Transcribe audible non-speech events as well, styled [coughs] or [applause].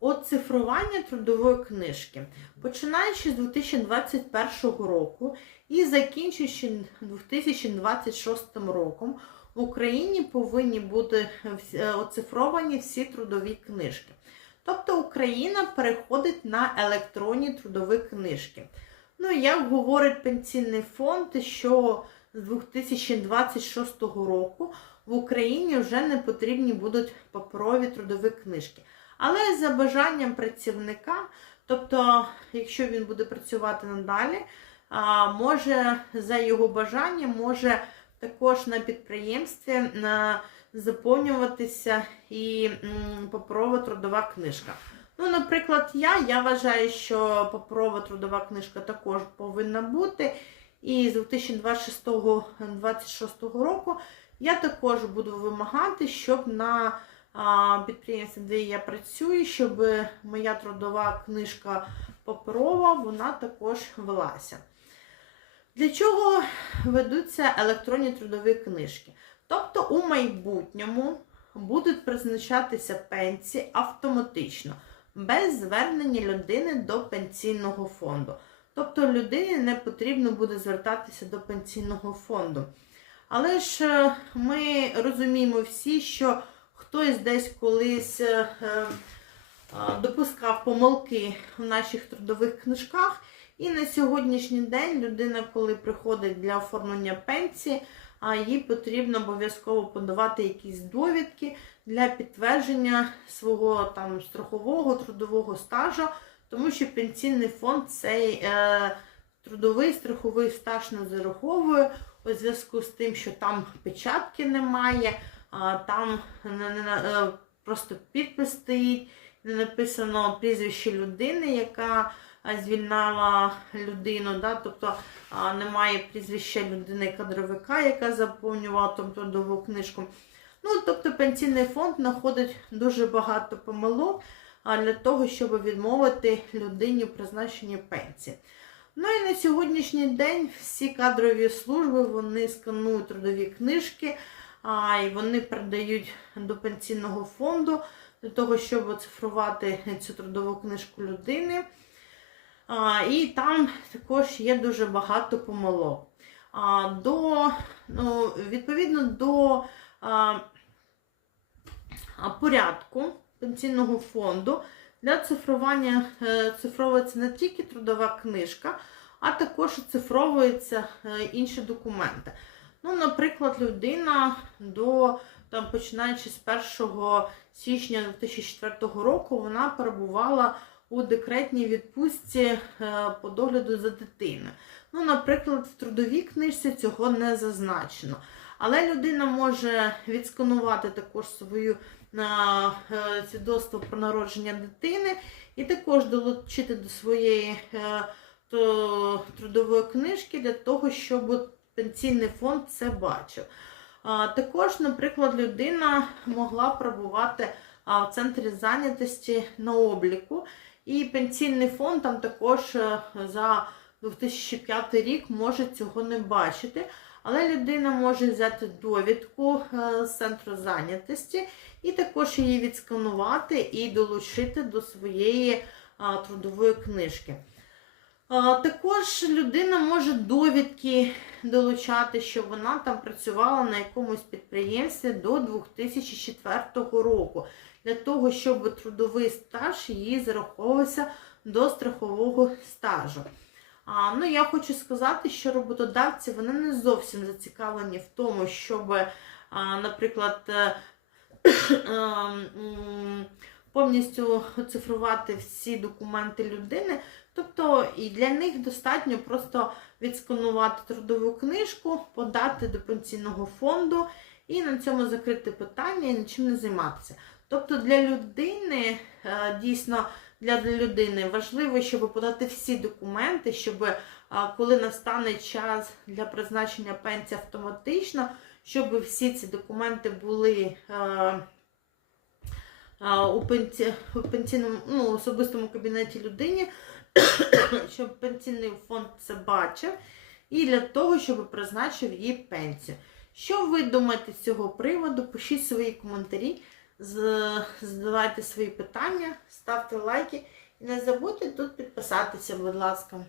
оцифрування трудової книжки. Починаючи з 2021 року і закінчуючи 2026 роком, в Україні повинні бути е, оцифровані всі трудові книжки. Тобто Україна переходить на електронні трудові книжки. Ну, як говорить пенсійний фонд, що з 2026 року в Україні вже не потрібні будуть паперові трудові книжки. Але за бажанням працівника, тобто, якщо він буде працювати надалі, може за його бажанням, може також на підприємстві заповнюватися і паперова трудова книжка. Ну, наприклад, я, я вважаю, що паперова трудова книжка також повинна бути. І з 2026-2026 року я також буду вимагати, щоб на підприємстві, де я працюю, щоб моя трудова книжка паперова, вона також велася. Для чого ведуться електронні трудові книжки? Тобто у майбутньому будуть призначатися пенсії автоматично, без звернення людини до пенсійного фонду. Тобто людині не потрібно буде звертатися до пенсійного фонду. Але ж е, ми розуміємо всі, що хтось десь колись е, е, допускав помилки в наших трудових книжках. І на сьогоднішній день людина, коли приходить для оформлення пенсії, їй потрібно обов'язково подавати якісь довідки для підтвердження свого там страхового трудового стажу, тому що пенсійний фонд цей е, трудовий страховий стаж не зараховує у зв'язку з тим, що там печатки немає, там е, просто підпис стоїть, не написано прізвище людини, яка звільнала людину, да? тобто немає прізвища людини кадровика, яка заповнювала там трудову книжку. Ну, тобто пенсійний фонд знаходить дуже багато помилок для того, щоб відмовити людині в призначенні пенсії. Ну і на сьогоднішній день всі кадрові служби вони сканують трудові книжки, а, і вони передають до пенсійного фонду для того, щоб оцифрувати цю трудову книжку людини. А, І там також є дуже багато помилок. А, до, ну, Відповідно до а, порядку пенсійного фонду для цифрування е, цифровується не тільки трудова книжка, а також цифровуються е, інші документи. Ну, Наприклад, людина до там, починаючи з 1 січня 2004 року, вона перебувала у декретній відпустці е, по догляду за дитиною. Ну, Наприклад, в трудовій книжці цього не зазначено. Але людина може відсканувати також свою е, свідоцтво про народження дитини і також долучити до своєї е, трудової книжки для того, щоб пенсійний фонд це бачив. Також, наприклад, людина могла пробувати в центрі зайнятості на обліку. І пенсійний фонд там також е, за 2005 рік може цього не бачити. Але людина може взяти довідку е, з центру зайнятості і також її відсканувати і долучити до своєї трудової книжки. Також людина може довідки долучати, що вона там працювала на якомусь підприємстві до 2004 року для того, щоб трудовий стаж її зараховувався до страхового стажу. А, ну, Я хочу сказати, що роботодавці вони не зовсім зацікавлені в тому, щоб, а, наприклад, е, [coughs] повністю цифрувати всі документи людини. Тобто і для них достатньо просто відсканувати трудову книжку, подати до пенсійного фонду і на цьому закрити питання і нічим не займатися. Тобто для людини, е, дійсно, для людини важливо, щоб подати всі документи, щоб е, коли настане час для призначення пенсії автоматично, щоб всі ці документи були е, у пенсійному, ну, особистому кабінеті людині, [coughs] щоб пенсійний фонд це бачив, і для того, щоб призначив їй пенсію. Що ви думаєте з цього приводу? Пишіть свої коментарі. задавайте свої питання, ставте лайки і не забудьте тут підписатися, будь ласка.